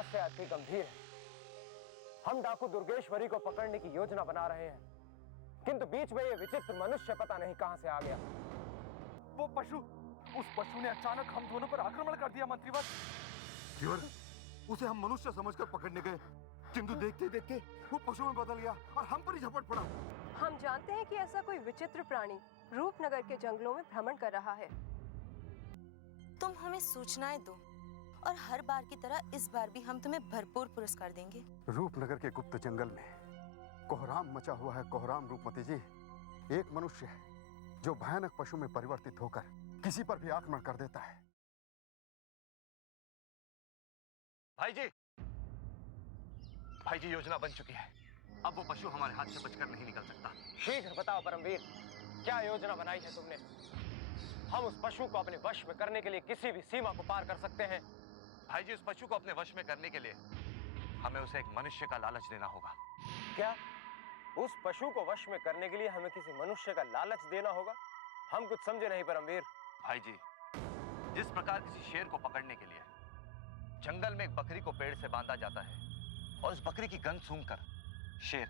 समस्या अति गंभीर है। हम डाकू दुर्गेश्वरी को पकड़ने की योजना बना रहे हैं, किंतु बीच में ये विचित्र मनुष्य पता नहीं कहां से आ गया। वो पशु, उस पशु ने अचानक हम दोनों पर आक्रमण कर दिया मंत्रीवर। उसे हम मनुष्य समझकर पकड़ने गए, किंतु देखते देखते वो पशु में बदल गया और हम पर ही झपट पड़ा। हम जानते हैं कि ऐसा कोई विचित्र प्राणी रूपनगर के जंगलों में भ्रमण कर रहा है। तुम हमें सूचनाएं दो और हर बार की तरह इस बार भी हम तुम्हें भरपूर पुरस्कार देंगे। रूपनगर के गुप्त जंगल में कोहराम मचा हुआ है। कोहराम रूपमती जी एक मनुष्य है जो भयानक पशु में परिवर्तित होकर किसी पर भी आक्रमण कर देता है। भाई जी योजना बन चुकी है। अब वो पशु हमारे हाथ से बचकर नहीं निकल सकता। शीघ्र बताओ परमवीर, क्या योजना बनाई है तुमने? हम उस पशु को अपने वश में करने के लिए किसी भी सीमा को पार कर सकते हैं। भाई जी उस पशु को अपने वश में करने के लिए हमें उसे एक मनुष्य का लालच देना होगा। क्या उस पशु को वश में करने के लिए हमें किसी मनुष्य का लालच देना होगा? हम कुछ समझे नहीं परमवीर। भाई जी जिस प्रकार किसी शेर को पकड़ने के लिए जंगल में एक बकरी को पेड़ से बांधा जाता है और उस बकरी की गंध सूंघकर शेर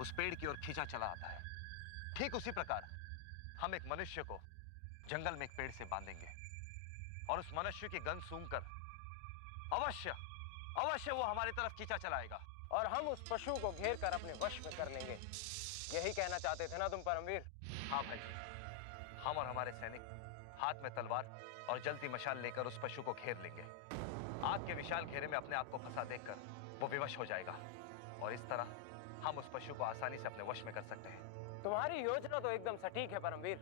उस पेड़ की ओर खींचा चला आता है, ठीक उसी प्रकार हम एक मनुष्य को जंगल में एक पेड़ से बांधेंगे और उस मनुष्य की गंध सूंघकर अवश्य अवश्य वो हमारी तरफ खींचा चलाएगा और हम उस पशु को घेर कर अपने वश में कर लेंगे। यही कहना चाहते थे ना तुम परमवीर? हाँ भाई जी, हम और हमारे सैनिक हाथ में तलवार और जलती मशाल लेकर उस पशु को घेर लेंगे। आग के विशाल घेरे में अपने आप को फंसा देखकर वो विवश हो जाएगा और इस तरह हम उस पशु को आसानी से अपने वश में कर सकते हैं। तुम्हारी योजना तो एकदम सटीक है परमवीर,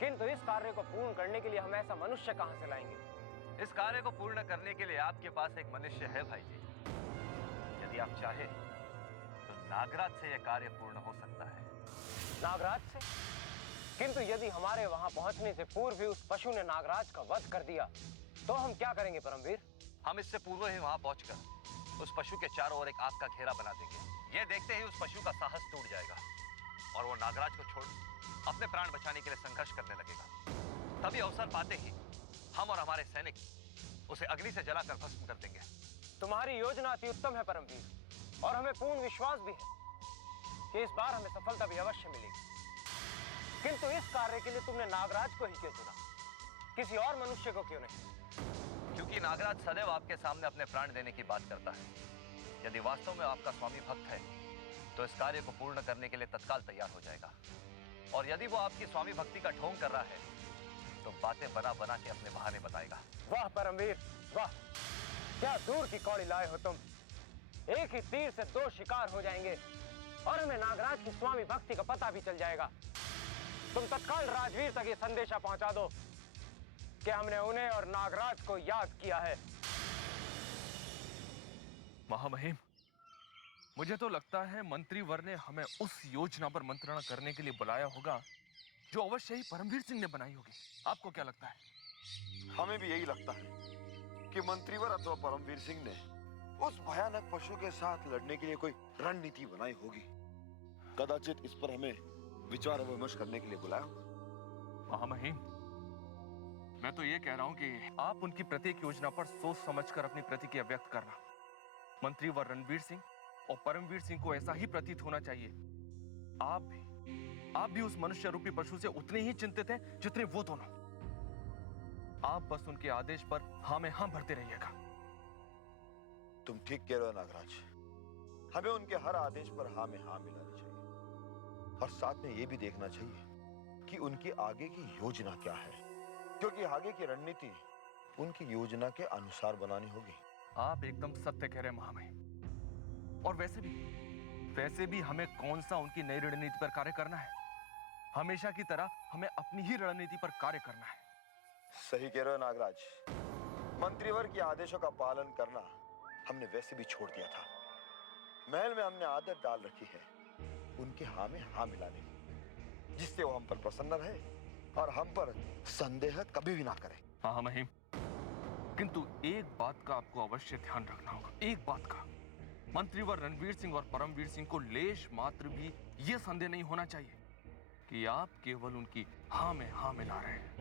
किंतु इस कार्य को पूर्ण करने के लिए हम ऐसा मनुष्य कहां से लाएंगे? इस कार्य को पूर्ण करने के लिए आपके पास एक मनुष्य है भाई जी। यदि आप चाहे तो नागराज से यह कार्य पूर्ण हो सकता है। नागराज से? किंतु यदि हमारे वहां पहुंचने से पूर्व ही उस पशु ने नागराज का वध कर दिया तो हम क्या करेंगे परमवीर? हम इससे पूर्व ही वहां पहुंचकर उस पशु के चारों ओर एक आग का घेरा बना देंगे। यह देखते ही उस पशु का साहस टूट जाएगा और वो नागराज को छोड़ अपने प्राण बचाने के लिए संघर्ष करने लगेगा। तभी अवसर पाते ही हम और हमारे सैनिक उसे अग्नि से जलाकर भस्म कर देंगे। तुम्हारी योजना अति उत्तम है परमवीर, और हमें पूर्ण विश्वास भी है कि इस बार हमें सफलता भी अवश्य मिलेगी। किंतु इस कार्य के लिए तुमने नागराज को ही क्यों चुना, किसी और मनुष्य को क्यों नहीं? क्योंकि नागराज सदैव आपके सामने अपने प्राण देने की बात करता है। यदि वास्तव में आपका स्वामी भक्त है तो इस कार्य को पूर्ण करने के लिए तत्काल तैयार हो जाएगा, और यदि वो आपकी स्वामी भक्ति का ढोंग कर रहा है तो बातें बना बना के अपने बहाने बताएगा। वाह परमवीर वाह, क्या दूर की कौड़ी लाए हो तुम। एक ही तीर से दो शिकार हो जाएंगे और हमें नागराज की स्वामी भक्ति का पता भी चल जाएगा। तुम तत्काल राजवीर तक ये संदेशा पहुंचा दो कि हमने उन्हें और नागराज को याद किया है। महामहिम, मुझे तो लगता है मंत्रीवर ने हमें उस योजना पर मंत्रणा करने के लिए बुलाया होगा जो अवश्य ही परमवीर सिंह ने बनाई होगी। आपको क्या लगता है? हमें भी यही लगता है कि मंत्रीवर अथवा परमवीर सिंह ने उस भयानक पशु के साथ लड़ने के लिए कोई रणनीति बनाई होगी। कदाचित इस पर हमें विचार विमर्श करने के लिए बुलाया। महामहिम, मैं तो ये कह रहा हूं कि आप उनकी प्रत्येक योजना पर सोच समझकर अपनी प्रतिक्रिया व्यक्त करना। मंत्रीवर रणवीर सिंह और परमवीर सिंह को ऐसा ही प्रतीत होना चाहिए। आप भी उस मनुष्य रूपी पशु से उतने ही चिंतित हैं जितने वो दोनों। आप बस उनके आदेश पर हाँ में हाँ भरते रहिएगा। तुम ठीक कह रहे हो नागराज, हमें उनके हर आदेश पर हाँ में हाँ मिलानी चाहिए और साथ में ये भी देखना चाहिए कि उनकी आगे की योजना क्या है, क्योंकि आगे की रणनीति उनकी योजना के अनुसार बनानी होगी। आप एकदम सत्य कह रहे हैं महामहिम। और वैसे भी हमें कौन सा उनकी नई रणनीति पर कार्य करना है? हमेशा की तरह हमें अपनी ही रणनीति पर कार्य करना है। सही कह रहे हो नागराज, मंत्रीवर के आदेशों का पालन करना हमने वैसे भी छोड़ दिया था। महल में हमने आदत डाल रखी है उनके हाँ में हाँ मिलाने की, जिससे वो हम पर प्रसन्न रहे और हम पर संदेह कभी भी ना करे। हाँ महिम, किंतु एक बात का आपको अवश्य ध्यान रखना होगा। एक बात का, मंत्रीवर रणवीर सिंह और परमवीर सिंह को लेश मात्र भी यह संदेह नहीं होना चाहिए कि आप केवल उनकी हाँ में हाँ मिला रहे हैं।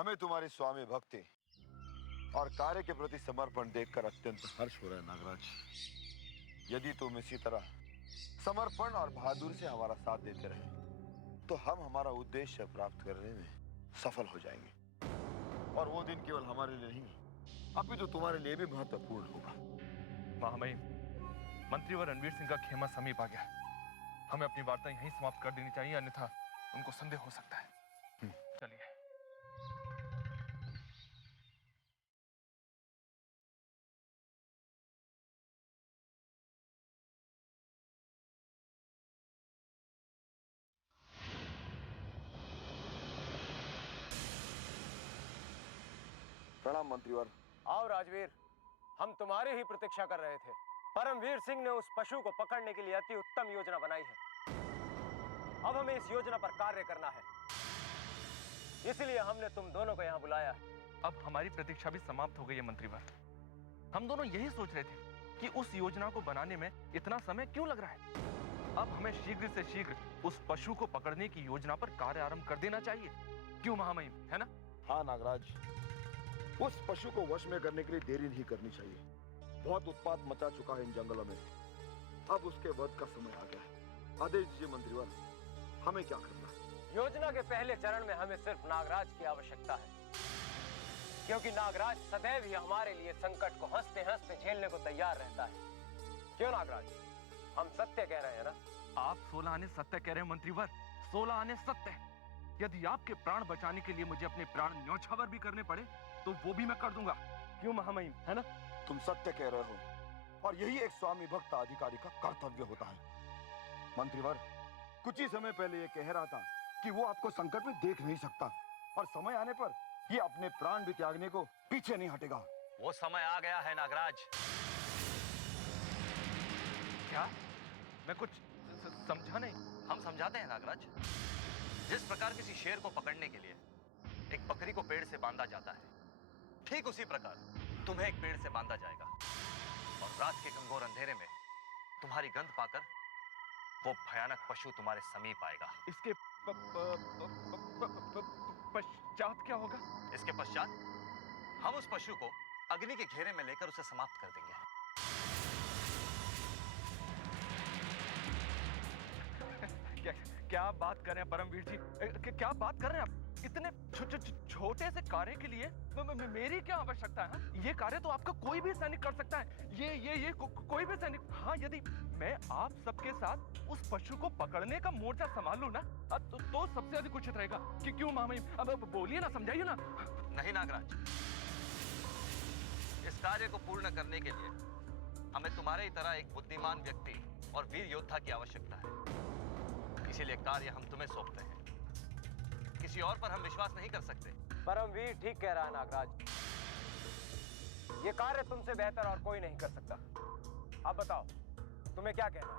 हमें तुम्हारी स्वामी भक्ति और कार्य के प्रति समर्पण देखकर अत्यंत हर्ष हो रहा है नागराज। यदि तुम इसी तरह समर्पण और बहादुरी से हमारा साथ देते रहे तो हम हमारा उद्देश्य प्राप्त करने में सफल हो जाएंगे। और वो दिन केवल हमारे लिए नहीं, अभी तो तुम्हारे लिए भी महत्वपूर्ण होगा। महामहिम, मंत्रीवर रणवीर सिंह का खेमा समीप आ गया है। हमें अपनी वार्ता यहीं समाप्त कर देनी चाहिए, अन्यथा उनको संदेह हो सकता है। चलिए। प्रणाम मंत्रीवर। आओ राजवीर, हम तुम्हारी ही प्रतीक्षा कर रहे थे। परमवीर सिंह ने उस पशु को पकड़ने के लिए अति उत्तम योजना बनाई है। अब हमें इस योजना पर कार्य करना है, इसलिए हमने तुम दोनों को यहाँ बुलाया है। अब हमारी प्रतीक्षा भी समाप्त हो गई है मंत्रीवर। हम दोनों यही सोच रहे थे कि उस योजना को बनाने में इतना समय क्यों लग रहा है। अब हमें शीघ्र से शीघ्र उस पशु को पकड़ने की योजना पर कार्य आरंभ कर देना चाहिए। क्यों महामहिम, है ना? हाँ नागराज, उस पशु को वश में करने के लिए देरी नहीं करनी चाहिए। बहुत उत्पात मचा चुका है इन जंगलों में, अब उसके वध का समय आ गया है। आदेश दीजिए मंत्रीवर, हमें क्या करना है? योजना के पहले चरण में हमें सिर्फ नागराज की आवश्यकता है, क्योंकि नागराज सदैव ही हमारे लिए संकट को हंसते हंसते झेलने को तैयार रहता है। क्यों नागराज, हम सत्य कह रहे हैं ना? आप 16 आने सत्य कह रहे हैं मंत्रीवर, 16 आने सत्य। यदि आपके प्राण बचाने के लिए मुझे अपने प्राण न्यौछावर भी करने पड़े तो वो भी मैं कर दूंगा। क्यों महामहिम, है ना? तुम सत्य कह रहे हो और यही एक स्वामी भक्त अधिकारी का कर्तव्य होता है। मंत्रीवर, कुछ ही समय पहले ये कह रहा था कि वो आपको संकट में देख नहीं सकता और समय आने पर ये अपने प्राण भी त्यागने को पीछे नहीं हटेगा। वो समय आ गया है नागराज। क्या? मैं कुछ समझा नहीं। हम समझाते हैं नागराज। जिस प्रकार किसी शेर को पकड़ने के लिए एक बकरी को पेड़ से बांधा जाता है, ठीक उसी प्रकार तुम्हें एक पेड़ से बांधा जाएगा और रात के घंघोर अंधेरे में तुम्हारी गंध पाकर वो भयानक पशु तुम्हारे समीप आएगा। इसके पश्चात क्या होगा? इसके पश्चात हम उस पशु को अग्नि के घेरे में लेकर उसे समाप्त कर देंगे। क्या बात कर रहे हैं परमवीर जी? क्या बात कर रहे हैं आप? इतने छोटे से कार्य के लिए मेरी क्या आवश्यकता है? ये कार्य तो आपका कोई भी सैनिक कर सकता है। ये कोई भी सैनिक। हाँ, यदि मैं आप सबके साथ उस पशु को पकड़ने का मोर्चा संभाल लूं ना, तो सबसे अधिक उचित रहेगा। कि क्यों महामहिम? अब बोलिए ना, समझाइए ना। नहीं नागराज, इस कार्य को पूर्ण करने के लिए हमें तुम्हारे ही तरह एक बुद्धिमान व्यक्ति और वीर योद्धा की आवश्यकता है। इसीलिए कार्य हम तुम्हें सौंपते हैं। किसी और पर हम विश्वास नहीं कर सकते। परमवीर ठीक कह रहा है नागराज, ये कार्य तुमसे बेहतर और कोई नहीं कर सकता। अब बताओ, तुम्हें क्या कहना है?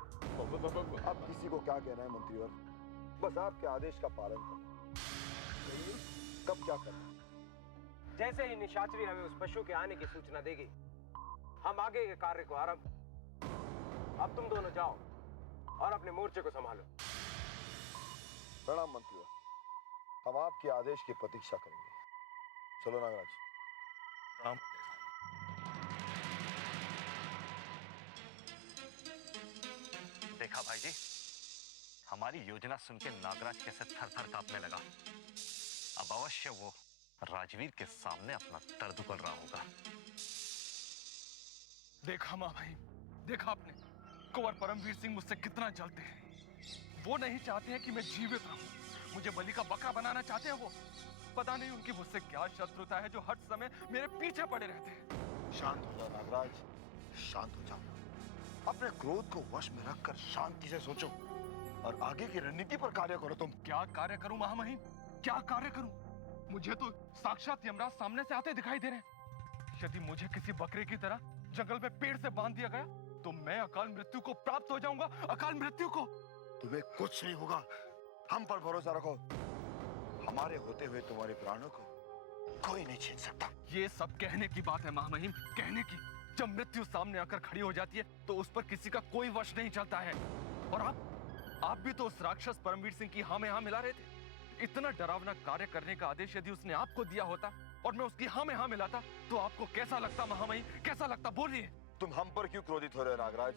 अब किसी को क्या कहना है मंत्रीवर, बस आपके आदेश का पालन करो। कब क्या करना है? जैसे ही निशाचरी हमें उस पशु के आने की सूचना देगी, हम आगे के कार्य को आरंभ। अब तुम दोनों जाओ और अपने मोर्चे को संभालो। प्रणाम मंत्रीवर, हम आपके आदेश की प्रतीक्षा करेंगे। चलो नागराज। प्रणाम। देखा भाई जी, हमारी योजना सुनकर नागराज कैसे थर-थर कांपने लगा। अब अवश्य वो राजवीर के सामने अपना दर्द उगल रहा होगा। देखा महामहिम, देखा आपने, कुंवर परमवीर सिंह मुझसे कितना जलते हैं। वो नहीं चाहते हैं कि मैं जीवित रहूं, मुझे बलि का बकरा बनाना चाहते हैं वो। पता नहीं उनकी मुझसे क्या शत्रुता है जो हर समय मेरे पीछे पड़े रहते हैं। शांत हो जाओ नागराज, शांत हो जाओ। अपने क्रोध को वश में रखकर शांति से सोचो और आगे की रणनीति पर कार्य करो। तुम क्या कार्य करूं महामहिम, क्या कार्य करूं? मुझे तो साक्षात यमराज सामने से आते दिखाई दे रहे हैं। यदि मुझे किसी बकरे की तरह जंगल में पेड़ से बांध दिया गया तो मैं अकाल मृत्यु को प्राप्त हो जाऊंगा। अकाल मृत्यु को। तुम्हें कुछ नहीं होगा, हम पर भरोसा रखो। हमारे होते हुए तुम्हारे प्राणों को कोई नहीं छीन सकता। ये सब कहने की बात है महामहिम, कहने की। जब मृत्यु सामने आकर खड़ी हो जाती है तो उस पर किसी का कोई वश नहीं चलता है। और आप भी तो उस राक्षस परमवीर सिंह की हाँ में हाँ मिला रहे थे। इतना डरावना कार्य करने का आदेश यदि उसने आपको दिया होता और मैं उसकी हाँ में हाँ मिलाता तो आपको कैसा लगता महामहिम, कैसा लगता? बोलिए। तुम हम पर क्यों क्रोधित हो रहे हो नागराज?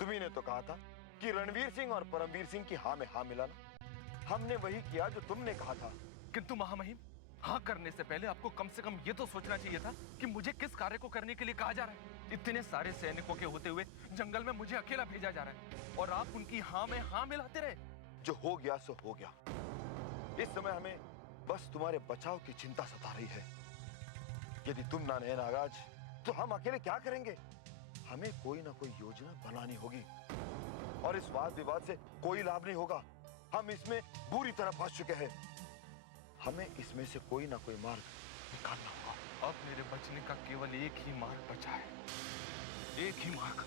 तुम्ही ने तो कहा था कि रणवीर सिंह और परमवीर सिंह की हाँ में हाँ मिलाना। हमने वही किया जो तुमने कहा था। किंतु महामहिम, हाँ करने से पहले आपको कम से कम ये तो सोचना चाहिए था कि मुझे किस कार्य को करने के लिए कहा जा रहा है। इतने सारे सैनिकों के होते हुए जंगल में मुझे अकेला भेजा जा रहा है और आप उनकी हाँ में हाँ मिलाते रहे। जो हो गया सो हो गया। इस समय हमें बस तुम्हारे बचाव की चिंता सता रही है। यदि तुम ना रहे नागराज तो हम अकेले क्या करेंगे? हमें कोई ना कोई योजना बनानी होगी और इस वाद विवाद से कोई लाभ नहीं होगा। हम इसमें बुरी तरह फंस चुके हैं। हमें इसमें से कोई ना कोई मार्ग निकालना होगा। अब मेरे बचने का केवल एक ही मार्ग बचा है, एक ही मार्ग।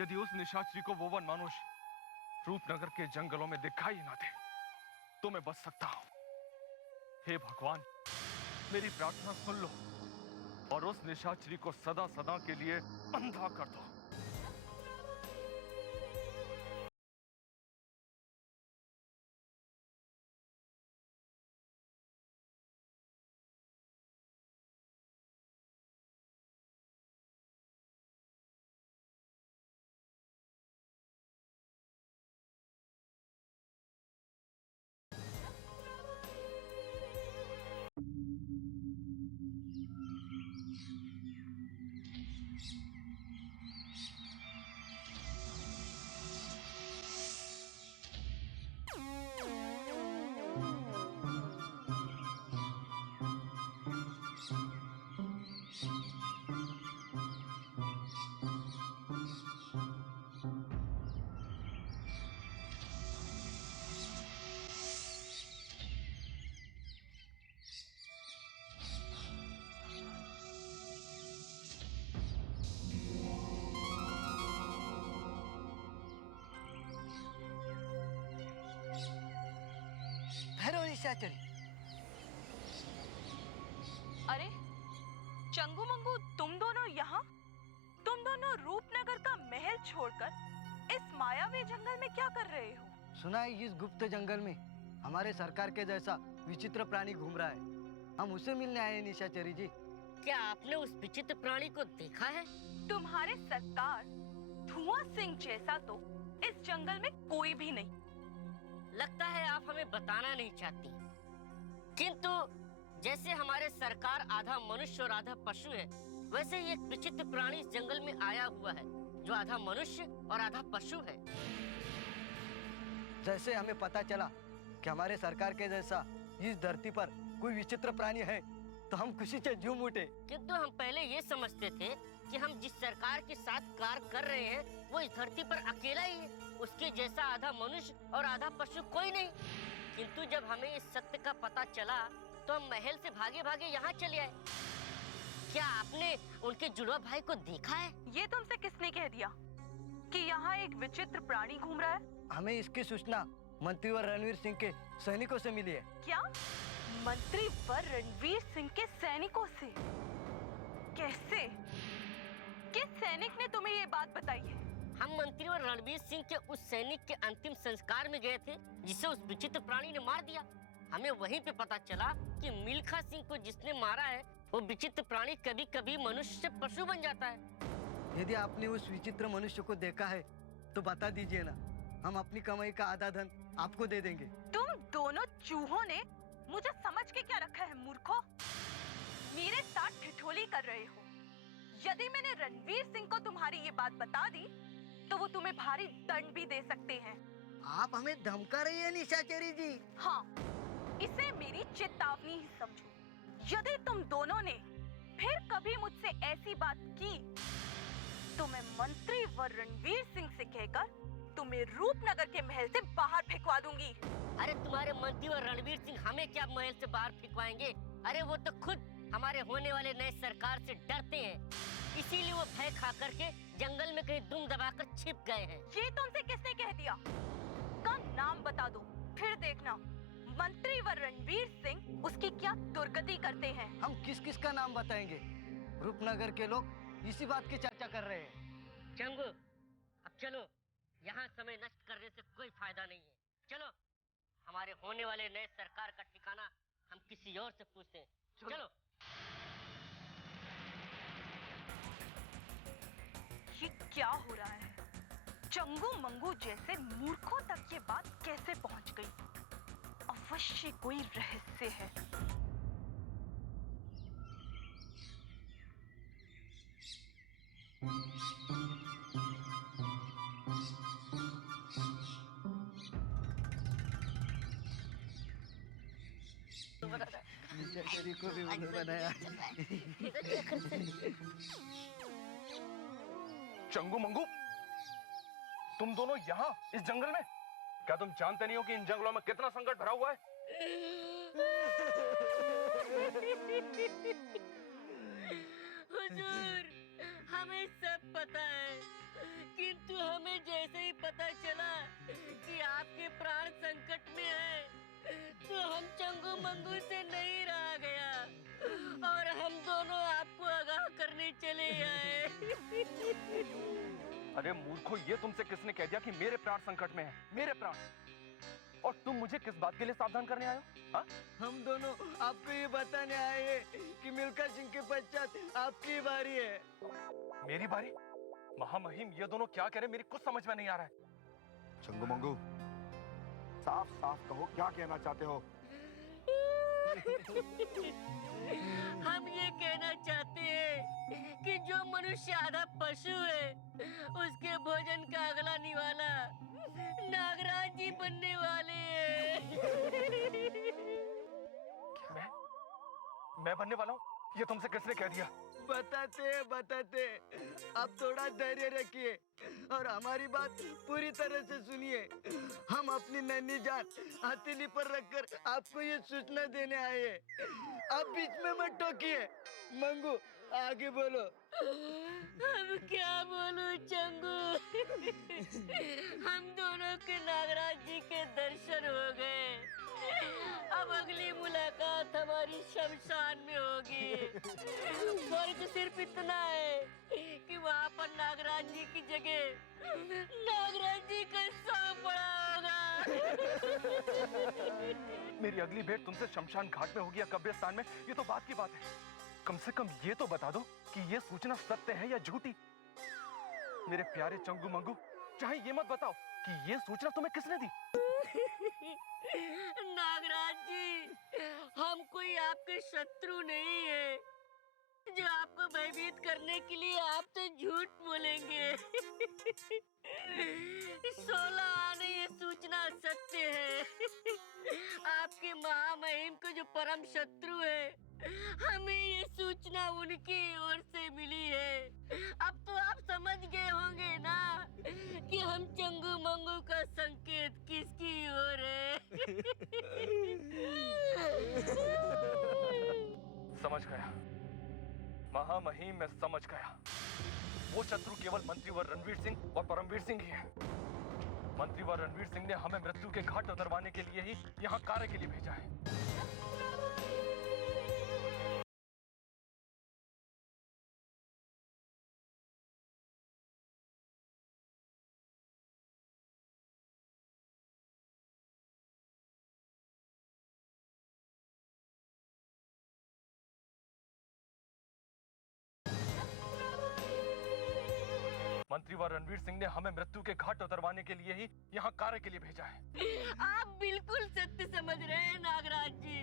यदि उस निशाचरी को वो वन मानुष रूपनगर के जंगलों में दिखाई ना दे तो मैं बच सकता हूं। हे भगवान, मेरी प्रार्थना सुन लो और उस निशाचरी को सदा सदा के लिए अंधा कर दो। भैरव निशाचरी। अरे चंगू मंगू, तुम दोनों यहाँ? तुम दोनों रूपनगर का महल छोड़कर इस मायावी जंगल में क्या कर रहे हो? सुना है इस गुप्त जंगल में हमारे सरकार के जैसा विचित्र प्राणी घूम रहा है। हम उसे मिलने आए हैं निशाचरी जी। क्या आपने उस विचित्र प्राणी को देखा है? तुम्हारे सरकार धुआं सिंह जैसा तो इस जंगल में कोई भी नहीं। लगता है आप हमें बताना नहीं चाहती, किंतु जैसे हमारे सरकार आधा मनुष्य और आधा पशु है, वैसे ही एक विचित्र प्राणी इस जंगल में आया हुआ है जो आधा मनुष्य और आधा पशु है। जैसे हमें पता चला कि हमारे सरकार के जैसा इस धरती पर कोई विचित्र प्राणी है तो हम खुशी से झूम उठे। किंतु हम पहले ये समझते थे कि हम जिस सरकार के साथ कार्य कर रहे हैं वो इस धरती पर अकेला ही है, उसके जैसा आधा मनुष्य और आधा पशु कोई नहीं। किंतु जब हमें इस सत्य का पता चला तो हम महल से भागे भागे यहाँ चले आए। क्या आपने उनके जुड़वा भाई को देखा है? ये तुमसे किसने कह दिया कि यहाँ एक विचित्र प्राणी घूम रहा है? हमें इसकी सूचना मंत्रीवर रणवीर सिंह के सैनिकों से मिली है। क्या? मंत्रीवर रणवीर सिंह के सैनिकों से? कैसे? किस सैनिक ने तुम्हें ये बात बताई है? हम मंत्रीवर रणवीर सिंह के उस सैनिक के अंतिम संस्कार में गए थे जिसे उस विचित्र प्राणी ने मार दिया। हमें वहीं पे पता चला कि मिल्खा सिंह को जिसने मारा है वो विचित्र प्राणी कभी कभी मनुष्य से पशु बन जाता है। यदि आपने उस विचित्र मनुष्य को देखा है तो बता दीजिए ना, हम अपनी कमाई का आधा धन आपको दे देंगे। तुम दोनों चूहों ने मुझे समझ के क्या रखा है मूर्खों? मेरे साथ ठिठोली कर रहे हो। यदि मैंने रणवीर सिंह को तुम्हारी ये बात बता दी तो वो तुम्हें भारी दंड भी दे सकते हैं। आप हमें धमका रही है निशाचरी जी? हाँ, इसे मेरी चेतावनी ही समझो। यदि तुम दोनों ने फिर कभी मुझसे ऐसी बात की तो मैं मंत्री व रणवीर सिंह से कहकर तुम्हें रूपनगर के महल से बाहर फेंकवा दूंगी। अरे तुम्हारे मंत्री और रणवीर सिंह हमें क्या महल से बाहर फेंकवाएंगे? अरे वो तो खुद हमारे होने वाले नए सरकार से डरते हैं, इसीलिए वो भय खा करके जंगल में कहीं दुम दबाकर छिप गए हैं। ये तुमसे किसने कह दिया? का नाम बता दो, फिर देखना मंत्री व रणवीर सिंह उसकी क्या दुर्गति करते हैं। हम किस किस का नाम बताएंगे? रूपनगर के लोग इसी बात की चर्चा कर रहे हैं। चंगू, अब चलो, यहाँ समय नष्ट करने से कोई फायदा नहीं है। चलो, हमारे होने वाले नए सरकार का ठिकाना हम किसी और से पूछते हैं। चलो। ये क्या हो रहा है? चंगू मंगू जैसे मूर्खों तक ये बात कैसे पहुंच गई? अवश्य कोई रहस्य है। को भी उल्लू बनाया। चंगू मंगू, तुम दोनों यहाँ इस जंगल में? क्या तुम जानते नहीं हो कि इन जंगलों में कितना संकट भरा हुआ है? हुजूर, हमें सब पता है, किंतु हमें जैसे ही पता चला कि आपके प्राण संकट में है, तो हम चंगू मंगू से नहीं रहा गया और हम दोनों आपको आगाह करने चले आए। अरे मूर्खो, ये तुमसे किसने कह दिया कि मेरे प्राण संकट में है? मेरे प्राण। और तुम मुझे किस बात के लिए सावधान करने आए हो? हाँ? हम दोनों आपको ये बताने आए हैं कि मिल्खा सिंह के पश्चात आपकी बारी है। मेरी बारी? महामहिम, ये दोनों क्या कह रहे, मेरी कुछ समझ में नहीं आ रहा है। चंगू मंगू, साफ साफ कहो, क्या कहना चाहते हो? हम ये कहना चाहते हैं कि जो मनुष्य आधा पशु है, उसके भोजन का अगला निवाला नागराज जी बनने वाले हैं। मैं बनने वाला हूँ? ये तुमसे किसने कह दिया? बताते आप थोड़ा धैर्य रखिए और हमारी बात पूरी तरह से सुनिए। हम अपनी नन्ही जान हथेली पर रखकर आपको ये सूचना देने आए हैं। आप बीच में मत टोकिए। मंगू, आगे बोलो। हम क्या बोलूं चंगू? हम दोनों के नागराज जी के दर्शन हो गए। अब अगली मुलाकात हमारी शमशान में होगी। फर्क सिर्फ इतना है कि वहाँ पर नागराज जी की जगह नागराज जी का शव पड़ा होगा। मेरी अगली भेंट तुमसे शमशान घाट में होगी या कब्रिस्तान में, ये तो बात की बात है। कम से कम ये तो बता दो कि ये सूचना सत्य है या झूठी। मेरे प्यारे चंगू मंगू, चाहे ये मत बताओ कि ये सूचना तुम्हें किसने दी। नागराज जी, हम कोई आपके शत्रु नहीं है जो आपको भयभीत करने के लिए आपसे झूठ बोलेंगे। 16 आने ये सूचना सत्य है। आपके महामहिम को जो परम शत्रु है, हमें ये सूचना उनकी ओर से मिली है। अब तो आप समझ गए होंगे ना कि हम चंगू मंगू का संकेत किसकी ओर है। समझ गया महामहिम, मैं समझ गया। वो शत्रु केवल मंत्रीवर रणवीर सिंह और परमवीर सिंह ही है। मंत्रीवर रणवीर सिंह ने हमें मृत्यु के घाट उतरवाने के लिए ही यहाँ कार्य के लिए भेजा है। मंत्रीवर रणवीर सिंह ने हमें मृत्यु के घाट उतरवाने के लिए ही यहाँ कार्य के लिए भेजा है। आप बिल्कुल सत्य समझ रहे हैं नागराज जी,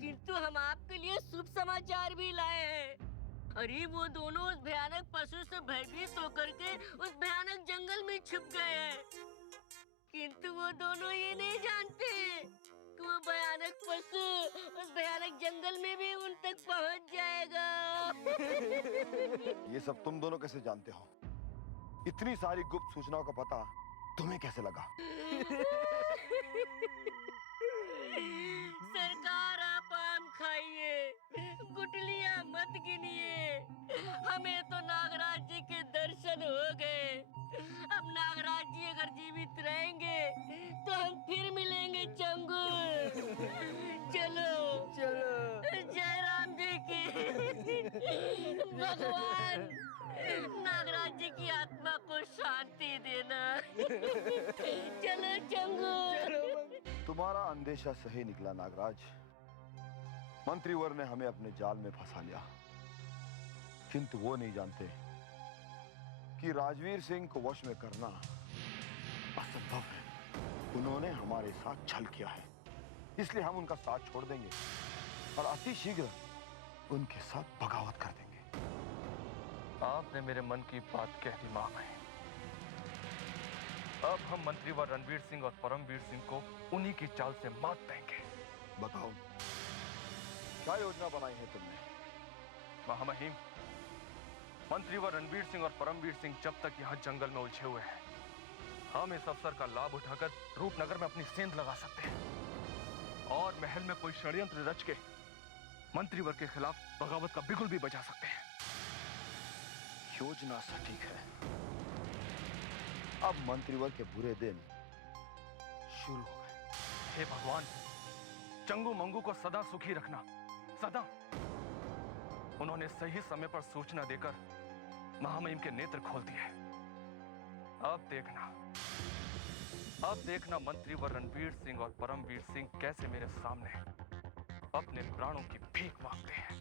किंतु हम आपके लिए शुभ समाचार भी लाए हैं। अरे वो दोनों उस भयानक पशु से भयभीत होकर के उस भयानक जंगल में छुप गए हैं, किंतु वो दोनों ये नहीं जानते कि वो भयानक पशु उस भयानक जंगल में भी उन तक पहुंच जाएगा। ये सब तुम दोनों कैसे जानते हो? इतनी सारी गुप्त सूचनाओं का पता तुम्हें कैसे लगा? सरकार, आप आम खाइए, गुटलियां मत गिनिए। हमें तो नागराज जी के दर्शन हो गए। अब नागराज जी अगर जीवित रहेंगे तो हम फिर मिलेंगे चंगू। चलो चलो। जय राम जी की। भगवान नागराज जी की आत्मा को शांति देना। चलो चंगू। तुम्हारा अंदेशा सही निकला नागराज। मंत्रीवर ने हमें अपने जाल में फंसा लिया, किंतु वो नहीं जानते कि राजवीर सिंह को वश में करना असंभव है। उन्होंने हमारे साथ छल किया है, इसलिए हम उनका साथ छोड़ देंगे और अति शीघ्र उनके साथ बगावत कर देंगे। आपने मेरे मन की बात कह दी महामहिम। अब हम मंत्रीवर रणवीर सिंह और परमवीर सिंह को उन्हीं की चाल से मात देंगे। बताओ क्या योजना बनाई है तुमने? महामहिम, मंत्रीवर रणवीर सिंह और परमवीर सिंह जब तक यहाँ जंगल में उलझे हुए हैं, हम इस अवसर का लाभ उठाकर रूपनगर में अपनी सेंध लगा सकते हैं और महल में कोई षड्यंत्र रच के मंत्रीवर के खिलाफ बगावत का बिगुल भी बजा सकते हैं। योजना सटीक है। अब मंत्रीवर के बुरे दिन शुरू हो गए। हे भगवान, चंगू मंगू को सदा सुखी रखना, सदा। उन्होंने सही समय पर सूचना देकर महामहिम के नेत्र खोल दिए। अब देखना मंत्रीवर रणवीर सिंह और परमवीर सिंह कैसे मेरे सामने अपने प्राणों की भीख मांगते हैं।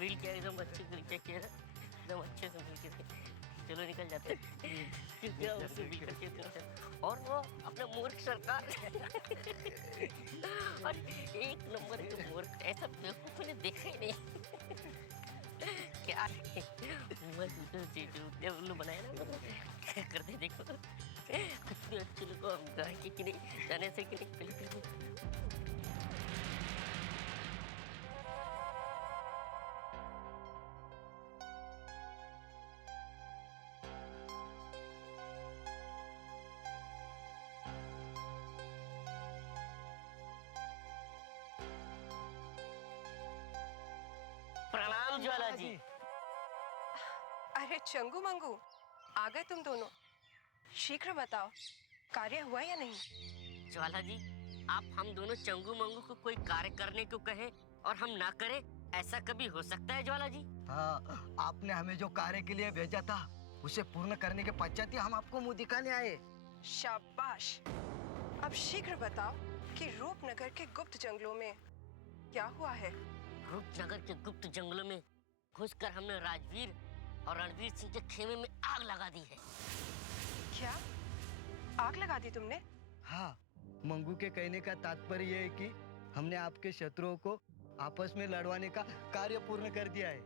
मिल क्या एकदम अच्छे तरीके से एकदम अच्छे से मिल के चलो निकल जाते क्या उससे मिल करके और वो अपने मूर्ख सरकार और एक नंबर के मूर्ख, ऐसा बेवकूफ मैंने देखा ही नहीं। क्या उल्लू बनाया ना, क्या करते देखो कितने अच्छे लोग हम गाय के नहीं जाने से कि नहीं। प्रणाम ज्वाला जी। अरे चंगू मंगू, आ गए तुम दोनों। शीघ्र बताओ, कार्य हुआ या नहीं? ज्वाला जी, आप हम दोनों चंगू मंगू को कोई कार्य करने को कहे और हम ना करें, ऐसा कभी हो सकता है ज्वाला जी? हाँ, आपने हमें जो कार्य के लिए भेजा था उसे पूर्ण करने के पश्चात ही हम आपको मुंह दिखाने आए। शाबाश। अब शीघ्र बताओ कि रूपनगर के गुप्त जंगलों में क्या हुआ है? रूपनगर के गुप्त जंगलों में घुसकर हमने राजवीर और रणवीर सिंह के खेमे में आग लगा दी है। क्या आग लगा दी तुमने? हाँ, मंगू के कहने का तात्पर्य ये है कि हमने आपके शत्रुओं को आपस में लड़वाने का कार्य पूर्ण कर दिया है।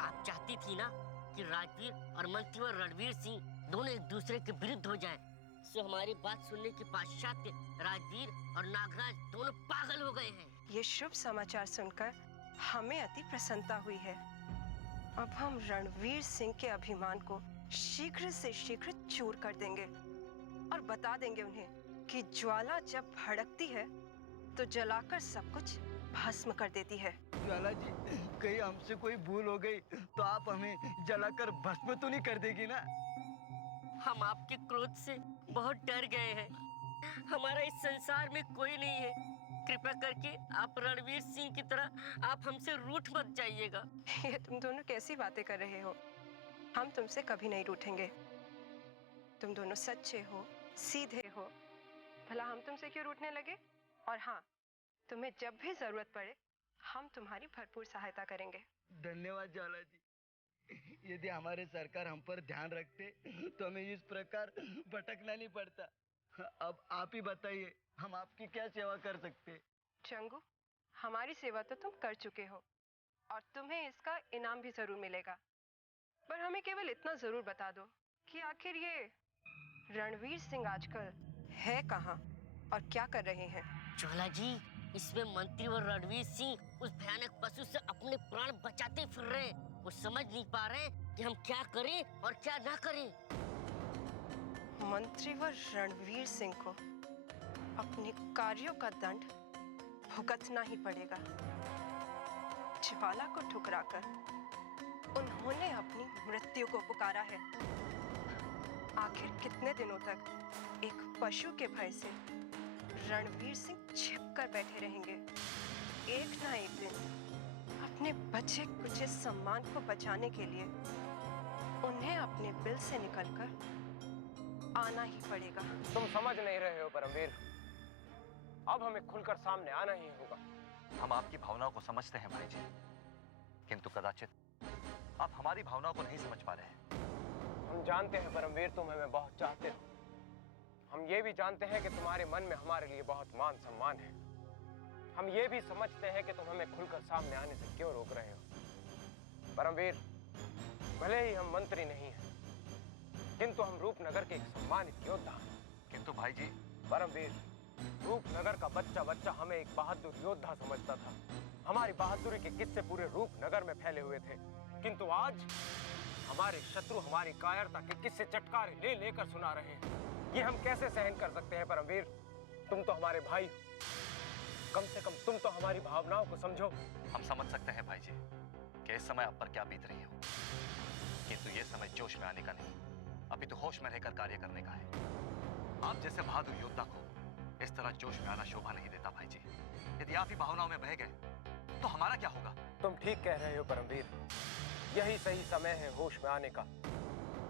आप चाहती थी ना कि राजवीर और मंत्रीवर रणवीर सिंह दोनों एक दूसरे के विरुद्ध हो जाएं। सो हमारी बात सुनने के पश्चात राजवीर और नागराज दोनों पागल हो गए हैं। ये शुभ समाचार सुनकर हमें अति प्रसन्नता हुई है। अब हम रणवीर सिंह के अभिमान को शीघ्र से शीघ्र चूर कर देंगे और बता देंगे उन्हें कि ज्वाला जब भड़कती है तो जलाकर सब कुछ भस्म कर देती है। ज्वाला जी, कहीं हमसे कोई भूल हो गई तो आप हमें जलाकर भस्म तो नहीं कर देगी ना? हम आपके क्रोध से बहुत डर गए हैं। हमारा इस संसार में कोई नहीं है। कृपया करके आप रणवीर सिंह की तरह आप हमसे रूठ मत जाइएगा। ये तुम दोनों कैसी बातें कर रहे हो? हम तुमसे कभी नहीं रूठेंगे। तुम दोनों सच्चे हो, सीधे हो, भला हम तुमसे क्यों रूठने लगे? और हाँ, तुम्हें जब भी जरूरत पड़े हम तुम्हारी भरपूर सहायता करेंगे। धन्यवाद ज्वाला जी। यदि हमारे सरकार हम पर ध्यान रखते तो हमें इस प्रकार भटकना नहीं पड़ता। अब आप ही बताइए, हम आपकी क्या सेवा कर सकते? चंगू, हमारी सेवा तो तुम कर चुके हो और तुम्हें इसका इनाम भी जरूर मिलेगा। पर हमें केवल इतना जरूर बता दो कि आखिर ये रणवीर सिंह आजकल है कहाँ और क्या कर रहे हैं? ज्वाला जी, इसमें मंत्री और रणवीर सिंह उस भयानक पशु से अपने प्राण बचाते फिर रहे हैं। वो समझ नहीं पा रहे कि हम क्या करें और क्या ना करें। मंत्रीवर रणवीर सिंह को अपने कार्यों का दंड भुगतना ही पड़ेगा। ज्वाला को ठुकराकर उन्होंने उन्होंने अपनी मृत्यु को पुकारा है। आखिर कितने दिनों तक एक पशु के भय से रणवीर सिंह छिपकर बैठे रहेंगे? एक ना एक दिन अपने बचे कुचे सम्मान को बचाने के लिए उन्हें अपने बिल से निकलकर आना ही पड़ेगा। तुम समझ नहीं रहे हो परमवीर, अब हमें खुलकर सामने आना ही होगा। हम आपकी भावनाओं को समझते हैं भाई जी, किंतु कदाचित आप हमारी भावनाओं को नहीं समझ पा रहे हैं। हम जानते हैं परमवीर, तुम हमें बहुत चाहते हो। हम ये भी जानते हैं कि तुम्हारे मन में हमारे लिए बहुत मान सम्मान है। हम ये भी समझते हैं कि तुम हमें खुलकर सामने आने से क्यों रोक रहे हो। परमवीर, भले ही हम मंत्री नहीं हैं, किंतु हम रूपनगर के एक सम्मानित योद्धा हैं। किंतु भाई जी, परमवीर, रूपनगर का बच्चा बच्चा हमें एक बहादुर योद्धा समझता था। हमारी बहादुरी के किस्से पूरे रूपनगर में फैले हुए थे, किंतु आज हमारे शत्रु हमारी कायरता के किस्से चटकारे ले लेकर सुना रहे हैं। ये हम कैसे सहन कर सकते हैं परमवीर? तुम तो हमारे भाई हो, कम से कम तुम तो हमारी भावनाओं को समझो। हम समझ सकते हैं भाई जी कि इस समय आप पर क्या बीत रही हो, किंतु ये समय जोश में आने का नहीं, अभी तो होश में रहकर कार्य करने का है। आप जैसे बहादुर योद्धा को इस तरह जोश में आना शोभा नहीं देता भाई जी। यदि आप ही भावनाओं में बह गए तो हमारा क्या होगा? तुम ठीक कह रहे हो परमवीर, यही सही समय है होश में आने का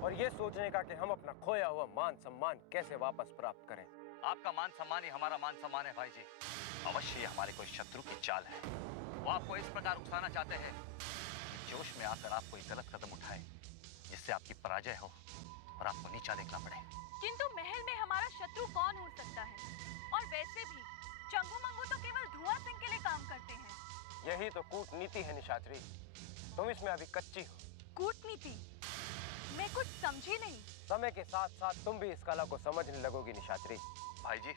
और ये सोचने का कि हम अपना खोया हुआ मान सम्मान कैसे वापस प्राप्त करें। आपका मान सम्मान ही हमारा मान सम्मान है भाई जी। अवश्य ये हमारे कोई शत्रु की चाल है। वो आपको इस प्रकार उकसाना चाहते हैं, जोश में आकर आप कोई गलत कदम उठाए जिससे आपकी पराजय हो और आपको नीचा देखना पड़े। किंतु महल में हमारा शत्रु कौन हो सकता है? और वैसे भी चंगू मंगू तो केवल धुआं सिंह के लिए काम करते हैं। यही तो कूटनीति है निशाचरी, तुम इसमें अभी कच्ची हो। कूटनीति? मैं कुछ समझी नहीं। समय के साथ साथ तुम भी इस कला को समझने लगोगी निशाचरी। भाई जी,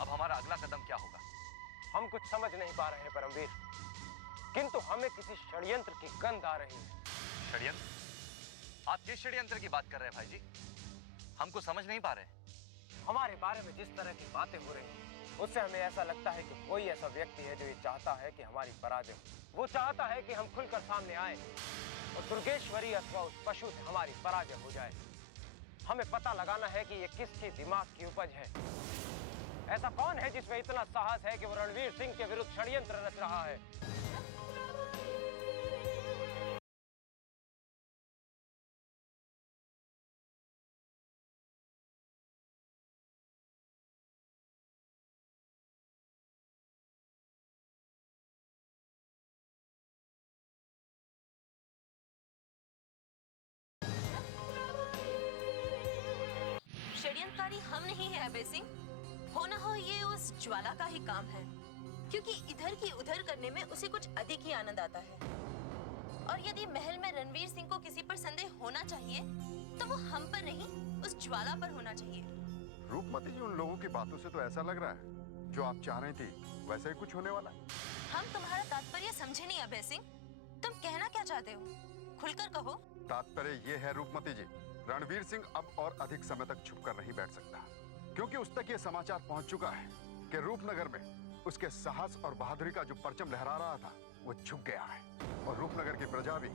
अब हमारा अगला कदम क्या होगा? हम कुछ समझ नहीं पा रहे हैं परमवीर, किंतु हमें किसी षड्यंत्र की गंध आ रही है। षड्यंत्र? आप किस षड्यंत्र की बात कर रहे हैं भाई जी? हमको समझ नहीं पा रहे। हमारे बारे में जिस तरह की बातें हो रही हैं, उससे हमें ऐसा लगता है कि कोई ऐसा व्यक्ति है जो ये चाहता है कि हमारी पराजय हो। वो चाहता है कि हम खुलकर सामने आए और दुर्गेश्वरी अथवा उस पशु से हमारी पराजय हो जाए। हमें पता लगाना है कि ये किसके दिमाग की उपज है। ऐसा कौन है जिसमें इतना साहस है कि वो रणवीर सिंह के विरुद्ध षड्यंत्र रच रहा है। षड्यंत्रकारी हम नहीं है अभय सिंह, हो ना हो ये उस ज्वाला का ही काम है, क्योंकि इधर की उधर करने में उसे कुछ अधिक ही आनंद आता है। और यदि महल में रणवीर सिंह को किसी पर संदेह होना चाहिए तो वो हम पर नहीं, उस ज्वाला पर होना चाहिए। रूपमती जी, उन लोगों की बातों से तो ऐसा लग रहा है जो आप चाह रही थी वैसा ही कुछ होने वाला है। हम तुम्हारा तात्पर्य समझे नहीं अभय सिंह, तुम कहना क्या चाहते हो? खुलकर कहो। तात्पर्य ये है रूपमती जी, रणवीर सिंह अब और अधिक समय तक छुपकर नहीं बैठ सकता, क्योंकि उस तक ये समाचार पहुंच चुका है कि रूपनगर में उसके साहस और बहादुरी का जो परचम लहरा रहा था वो झुक गया है और रूपनगर की प्रजा भी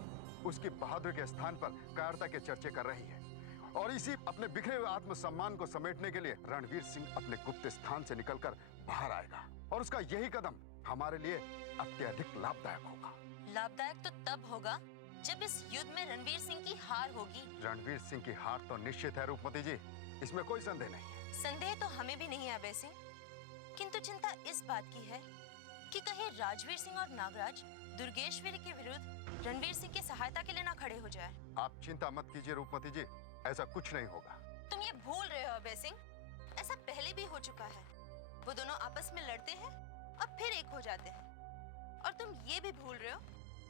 उसकी बहादुरी के स्थान पर कायरता के चर्चे कर रही है। और इसी अपने बिखरे हुए आत्मसम्मान को समेटने के लिए रणवीर सिंह अपने गुप्त स्थान से निकलकर बाहर आएगा और उसका यही कदम हमारे लिए अत्यधिक लाभदायक होगा। लाभदायक तो तब होगा जब इस युद्ध में रणवीर सिंह की हार होगी। रणवीर सिंह की हार तो निश्चित है रूपमती जी, इसमें कोई संदेह नहीं है। संदेह तो हमें भी नहीं है अभय सिंह, किंतु चिंता इस बात की है कि कहीं राजवीर सिंह और नागराज दुर्गेश्वरी के विरुद्ध रणवीर सिंह की सहायता के लिए ना खड़े हो जाए। आप चिंता मत कीजिए रूपमती जी, ऐसा कुछ नहीं होगा। तुम ये भूल रहे हो अभय सिंह, ऐसा पहले भी हो चुका है। वो दोनों आपस में लड़ते हैं और फिर एक हो जाते हैं। और तुम ये भी भूल रहे हो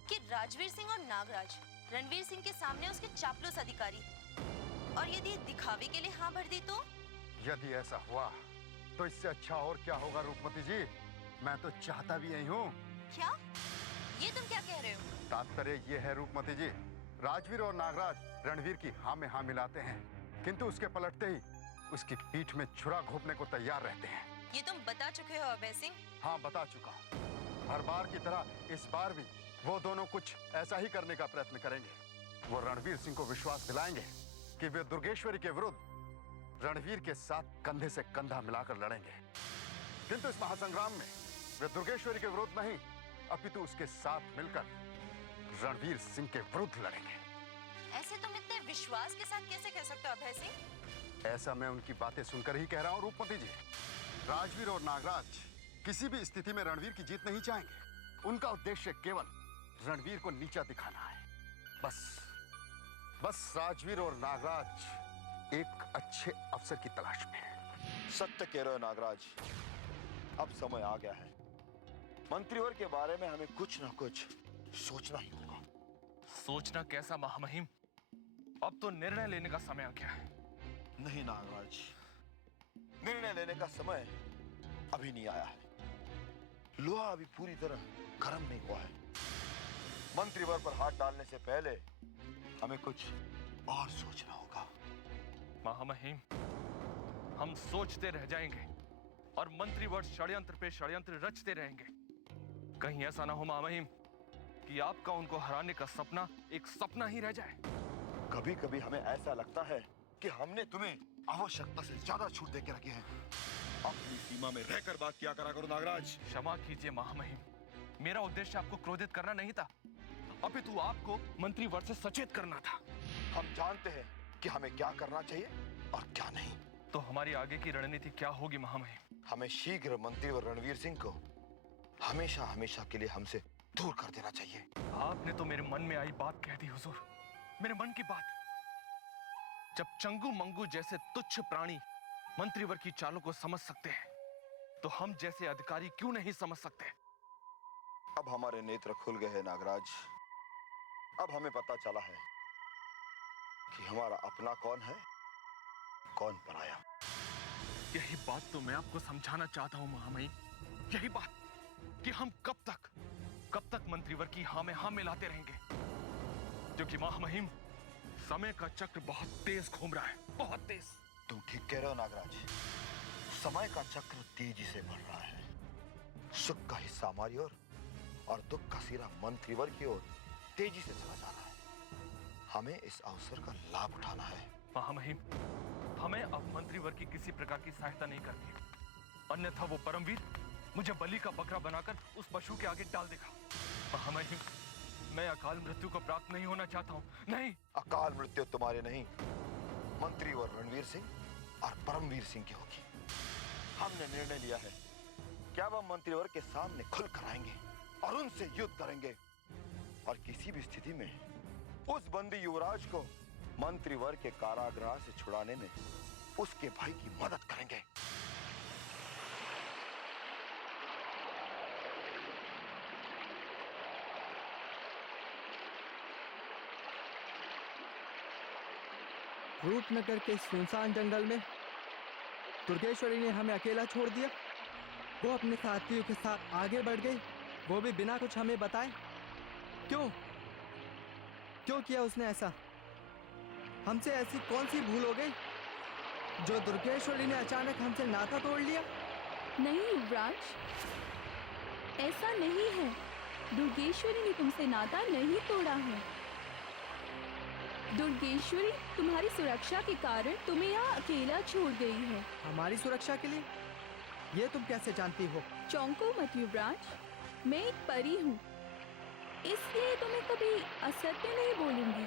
कि राजवीर सिंह और नागराज रणवीर सिंह के सामने उसके चापलूस अधिकारी हैं। और यदि दिखावे के लिए हाँ भर दी तो? यदि ऐसा हुआ तो इससे अच्छा और क्या होगा रूपमती जी, मैं तो चाहता भी यही हूँ। क्या? ये तुम क्या कह रहे हो? तात्पर्य ये है रूपमती जी, राजवीर और नागराज रणवीर की हाँ में हाँ मिलाते हैं, किंतु उसके पलटते ही उसकी पीठ में छुरा घोंपने को तैयार रहते हैं। ये तुम बता चुके हो अभय सिंह। हाँ, बता चुका हूँ। हर बार की तरह इस बार भी वो दोनों कुछ ऐसा ही करने का प्रयत्न करेंगे। वो रणवीर सिंह को विश्वास दिलाएंगे कि वे दुर्गेश्वरी के विरुद्ध रणवीर के साथ कंधे से कंधा मिलाकर लड़ेंगे। किंतु इस महासंग्राम में वे दुर्गेश्वरी के विरुद्ध नहीं, अपितु उसके साथ मिलकर रणवीर सिंह के विरुद्ध लड़ेंगे। ऐसे तुम इतने विश्वास के साथ कैसे कह सकते हो अभय सिंह? ऐसा मैं उनकी बातें सुनकर ही कह रहा हूं रूपमती जी। राजवीर और नागराज किसी भी स्थिति में रणवीर की जीत नहीं चाहेंगे। उनका उद्देश्य केवल रणवीर को नीचा दिखाना है। बस राजवीर और नागराज एक अच्छे अवसर की तलाश में हैं। सत्य कह रहे हो नागराज, अब समय आ गया है। मंत्रीवर के बारे में हमें कुछ ना कुछ सोचना ही होगा। सोचना कैसा महामहिम, अब तो निर्णय लेने का समय आ गया है। नहीं नागराज, निर्णय लेने का समय अभी नहीं आया है। लोहा अभी पूरी तरह गर्म नहीं हुआ है। मंत्रीवर पर हाथ डालने से पहले हमें कुछ और सोचना होगा। महामहिम, हम सोचते रह जाएंगे और मंत्रीवर षड्यंत्र पे षड्यंत्र रचते रहेंगे। कहीं ऐसा ना हो महामहिम कि आपका उनको हराने का सपना एक सपना ही रह जाए। कभी कभी हमें ऐसा लगता है कि हमने तुम्हें आवश्यकता से ज्यादा छूट देके रखी है। अपनी सीमा में रहकर बात किया करा करो नागराज। क्षमा कीजिए महामहिम, मेरा उद्देश्य आपको क्रोधित करना नहीं था, अपितु आपको मंत्रीवर से सचेत करना था। हम जानते हैं कि हमें क्या करना चाहिए और क्या नहीं। तो हमारी आगे की रणनीति क्या होगी महामहिम? हमें शीघ्र मंत्रीवर रणवीर सिंह को हमेशा हमेशा के लिए हमसे दूर कर देना चाहिए। आपने तो मेरे मन में आई बात कह दी हुजूर, मेरे मन की बात। जब चंगू मंगू जैसे तुच्छ प्राणी मंत्रीवर की चालों को समझ सकते हैं, तो हम जैसे अधिकारी क्यों नहीं समझ सकते? अब हमारे नेत्र खुल गए हैं नागराज। अब हमें पता चला है कि हमारा अपना कौन है, कौन पराया। यही बात तो मैं आपको समझाना चाहता हूं महामहिम। यही बात कि हम कब तक मंत्रीवर की हाँ में हाँ मिलाते रहेंगे, क्योंकि महामहिम समय का चक्र बहुत तेज घूम रहा है, बहुत तेज। तुम ठीक कह रहे हो नागराज, समय का चक्र तेजी से बढ़ रहा है। सुख का हिस्सा हमारी ओर और दुख का सिरा मंत्रीवर की ओर तेजी से चला जा रहा है। हमें इस अवसर का लाभ उठाना है। महामहिम, हमें अब मंत्रीवर की किसी प्रकार की सहायता नहीं करनी, अन्यथा वो परमवीर मुझे बलि का बकरा बनाकर उस पशु के आगे डाल देगा। महामहिम, मैं अकाल मृत्यु को प्राप्त नहीं होना चाहता हूँ। नहीं, अकाल मृत्यु तुम्हारी नहीं, मंत्रीवर रणवीर सिंह और परमवीर सिंह की होगी। हमने निर्णय लिया है कि अब हम मंत्रीवर के सामने खुलकर आएंगे और उनसे युद्ध करेंगे, और किसी भी स्थिति में उस बंदी युवराज को मंत्रीवर के कारागृह से छुड़ाने में उसके भाई की मदद करेंगे। रूपनगर के सुनसान जंगल में दुर्गेश्वरी ने हमें अकेला छोड़ दिया। वो अपने साथियों के साथ आगे बढ़ गई, वो भी बिना कुछ हमें बताए। क्यों किया उसने ऐसा? हमसे ऐसी कौन सी भूल हो गई जो दुर्गेश्वरी ने अचानक हमसे नाता तोड़ लिया? नहीं युवराज, ऐसा नहीं है। दुर्गेश्वरी ने तुमसे नाता नहीं तोड़ा है। दुर्गेश्वरी तुम्हारी सुरक्षा के कारण तुम्हें यहाँ अकेला छोड़ गई है। हमारी सुरक्षा के लिए? ये तुम कैसे जानती हो? चौंको मत युवराज, मैं एक परी हूँ, इसलिए तुम्हें कभी असत्य नहीं बोलूंगी।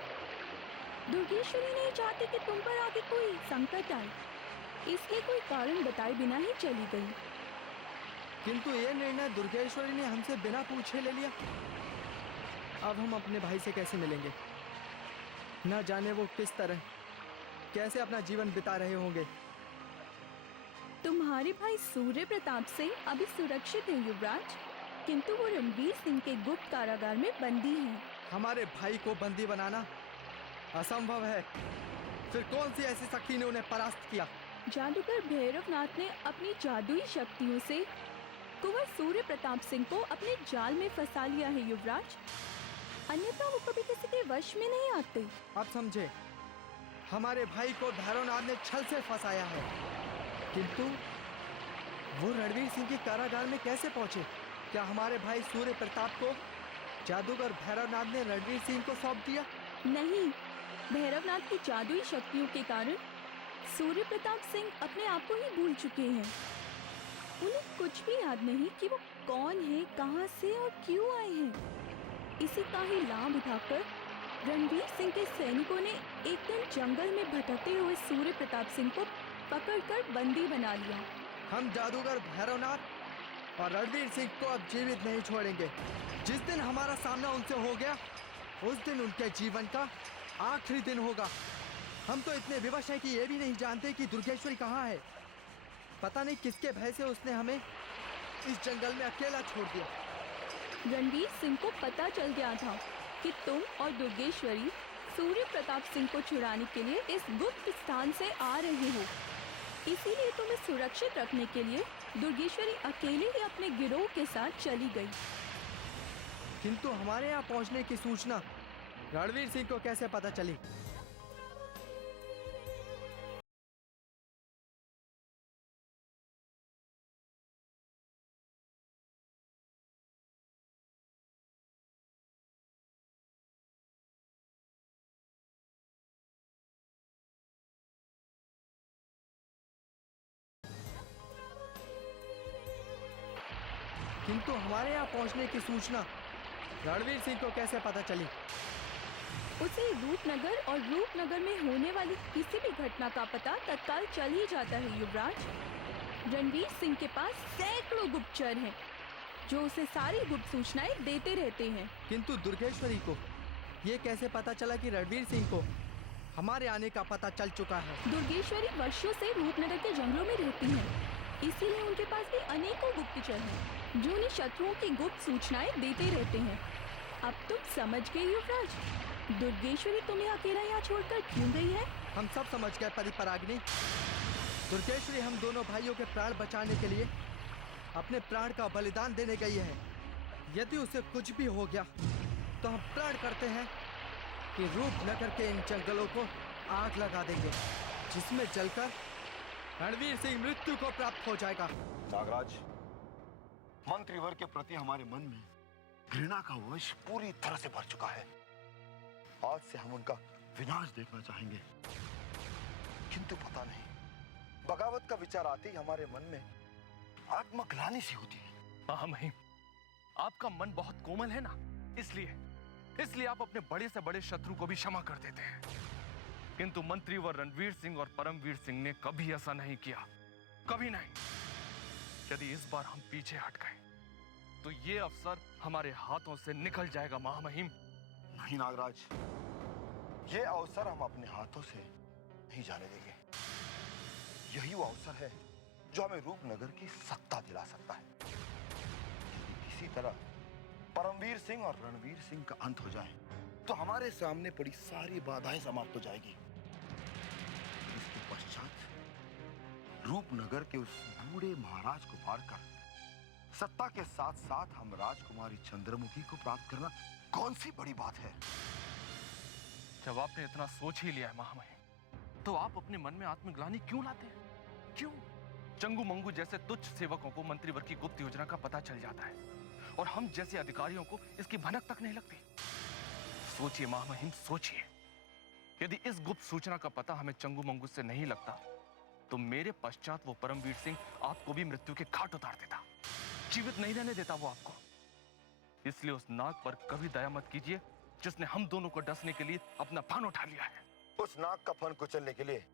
दुर्गेश्वरी नहीं चाहती कि तुम पर आगे कोई संकट आए, इसलिए कोई कारण बताए बिना ही चली गई। किंतु ये निर्णय दुर्गेश्वरी ने हमसे बिना पूछे ले लिया। अब हम अपने भाई से कैसे मिलेंगे? न जाने वो किस तरह कैसे अपना जीवन बिता रहे होंगे। तुम्हारे भाई सूर्य प्रताप सिंह अभी सुरक्षित है युवराज, किंतु वो रणवीर सिंह के गुप्त कारागार में बंदी हैं। हमारे भाई को बंदी बनाना असंभव है। फिर कौन सी ऐसी शक्ति ने उन्हें परास्त किया? जादूगर भैरवनाथ ने अपनी जादुई शक्तियों से कुंवर सूर्य प्रताप सिंह को अपने जाल में फंसा लिया है युवराज, अन्यथा वो कभी किसी के वश में नहीं आते। अब समझे, हमारे भाई को भैरवनाथ ने छल से फंसाया है, किंतु वो रणवीर सिंह के कारागार में कैसे पहुंचे? क्या हमारे भाई सूर्य प्रताप को जादूगर भैरवनाथ ने रणवीर सिंह को सौंप दिया? नहीं, भैरवनाथ की जादुई शक्तियों के कारण सूर्य प्रताप सिंह अपने आप को ही भूल चुके हैं। उन्हें कुछ भी याद नहीं कि वो कौन है, कहां से और क्यों आए हैं। इसी का ही लाभ उठाकर रणवीर सिंह के सैनिकों ने एक दिन जंगल में भटकते हुए सूर्य प्रताप सिंह को पकड़कर बंदी बना लिया। हम जादूगर भैरवनाथ और रणवीर सिंह को अब जीवित नहीं छोड़ेंगे। जिस दिन हमारा सामना उनसे हो गया, उस दिन उनके जीवन का आखिरी दिन होगा। हम तो इतने विवश हैं कि ये भी नहीं जानते कि दुर्गेश्वरी कहाँ है। पता नहीं किसके भय से उसने हमें इस जंगल में अकेला छोड़ दिया। रणवीर सिंह को पता चल गया था कि तुम और दुर्गेश्वरी सूर्य प्रताप सिंह को छुड़ाने के लिए इस गुप्त स्थान से आ रहे हो। इसीलिए तुम्हें सुरक्षित रखने के लिए दुर्गेश्वरी अकेले ही अपने गिरोह के साथ चली गई। किंतु हमारे यहाँ पहुँचने की सूचना रणवीर सिंह को कैसे पता चली? किंतु हमारे यहाँ पहुँचने की सूचना रणवीर सिंह को कैसे पता चली? उसे रूपनगर और रूपनगर में होने वाली किसी भी घटना का पता तत्काल चल ही जाता है युवराज। रणवीर सिंह के पास सैकड़ों गुप्तचर हैं, जो उसे सारी गुप्त सूचनाएं देते रहते हैं। किंतु दुर्गेश्वरी को ये कैसे पता चला कि रणवीर सिंह को हमारे आने का पता चल चुका है? दुर्गेश्वरी वर्षों से रूपनगर के जंगलों में रहती हैं, इसीलिए उनके पास भी अनेकों गुप्तचर हैं, जो उन्हें शत्रुओं की गुप्त सूचनाएं देते रहते हैं। अब तुम समझ गए युवराज, दुर्गेश्वरी तुम्हें अकेला यहाँ छोड़कर क्यों गई है? हम सब समझ गए परिपराग्नि। दुर्गेश्वरी हम दोनों भाइयों के प्राण बचाने के लिए अपने प्राण का बलिदान देने गई है। यदि उसे कुछ भी हो गया तो हम प्रण करते हैं कि रूपनगर के इन जंगलों को आग लगा देंगे, जिसमें जलकर रणवीर सिंह मृत्यु को प्राप्त हो जाएगा। नागराज, मंत्रीवर के प्रति हमारे मन में घृणा का विष पूरी तरह से भर चुका है। आज से हम उनका विनाश देखना चाहेंगे। किंतु पता नहीं, बगावत का विचार आते ही हमारे मन में आत्मग्लानि सी होती है। महामहिम, आपका मन बहुत कोमल है ना, इसलिए आप अपने बड़े से बड़े शत्रु को भी क्षमा कर देते हैं। किंतु मंत्रीवर रणवीर सिंह और परमवीर सिंह ने कभी ऐसा नहीं किया, कभी नहीं। यदि इस बार हम पीछे हट गए तो ये अवसर हमारे हाथों से निकल जाएगा महामहिम। नहीं नागराज, ये अवसर हम अपने हाथों से नहीं जाने देंगे। यही वो अवसर है जो हमें रूपनगर की सत्ता दिला सकता है। यदि किसी तरह परमवीर सिंह और रणवीर सिंह का अंत हो जाए तो हमारे सामने पड़ी सारी बाधाएं समाप्त हो जाएगी। इसके पश्चात रूपनगर के उस बूढ़े महाराज को मारकर सत्ता के साथ साथ हम राजकुमारी चंद्रमुखी को प्राप्त करना कौन सी बड़ी बात है? जब आपने इतना सोच ही लिया है महामहिम, तो आप अपने मन में आत्मग्लानि क्यों लाते हैं? क्यों? चंगू मंगू जैसे तुच्छ सेवकों को मंत्रीवर की गुप्त योजना का पता चल जाता है और हम जैसे अधिकारियों को इसकी भनक तक नहीं लगती। सोचिए महामहिम, सोचिए। यदि इस गुप्त सूचना का पता हमें चंगू मंगू से नहीं लगता तो मेरे पश्चात वो परमवीर सिंह आपको भी मृत्यु के घाट उतार देता, जीवित नहीं रहने देता वो आपको। इसलिए उस नाग पर कभी दया मत कीजिए जिसने हम दोनों को डसने के लिए अपना फन उठा लिया है। उस नाग का फन कुचलने के लिए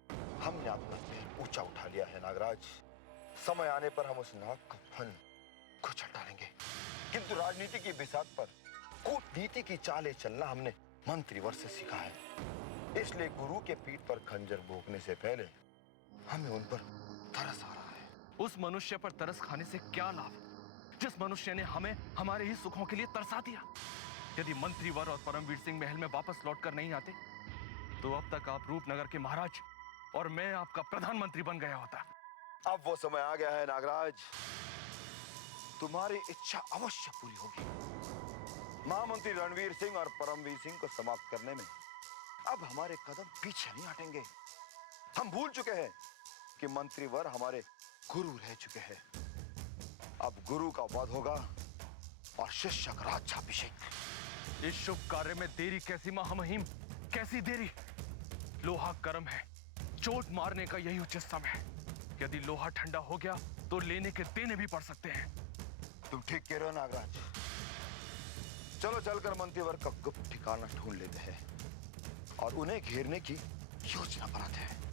हमने अपना पैर ऊंचा उठा लिया है नागराज। समय आने पर हम उस नाग का फन कुचल डालेंगे। किंतु राजनीति की बिसात पर कूटनीति की चालें चलना हमने मंत्रीवर से सीखा है। इसलिए गुरु के पीठ पर खंजर भोंकने से पहले हमें उन पर तरस आ रहा है। उस मनुष्य पर तरस खाने से क्या लाभ, जिस मनुष्य ने हमें हमारे ही सुखों के लिए तरसा दिया। यदि मंत्रीवर और परमवीर सिंह महल में वापस लौटकर नहीं आते तो अब तक आप रूपनगर के महाराज और मैं आपका प्रधानमंत्री बन गया होता। अब वो समय आ गया है नागराज, तुम्हारी इच्छा अवश्य पूरी होगी। महामंत्री रणवीर सिंह और परमवीर सिंह को समाप्त करने में अब हमारे कदम पीछे नहीं हटेंगे। हम भूल चुके हैं कि मंत्रीवर हमारे गुरु रह चुके हैं। अब गुरु का वध होगा और शिष्य का राज्याभिषेक। इस शुभ कार्य में देरी कैसी महामहिम, कैसी देरी? लोहा गर्म है, चोट मारने का यही उचित समय है। यदि लोहा ठंडा हो गया तो लेने के देने भी पड़ सकते हैं। तुम ठीक कह रहे हो नागराज। चलो चलकर मंत्रीवर का गुप्त ठिकाना ढूंढ लेते हैं और उन्हें घेरने की योजना बनाते हैं।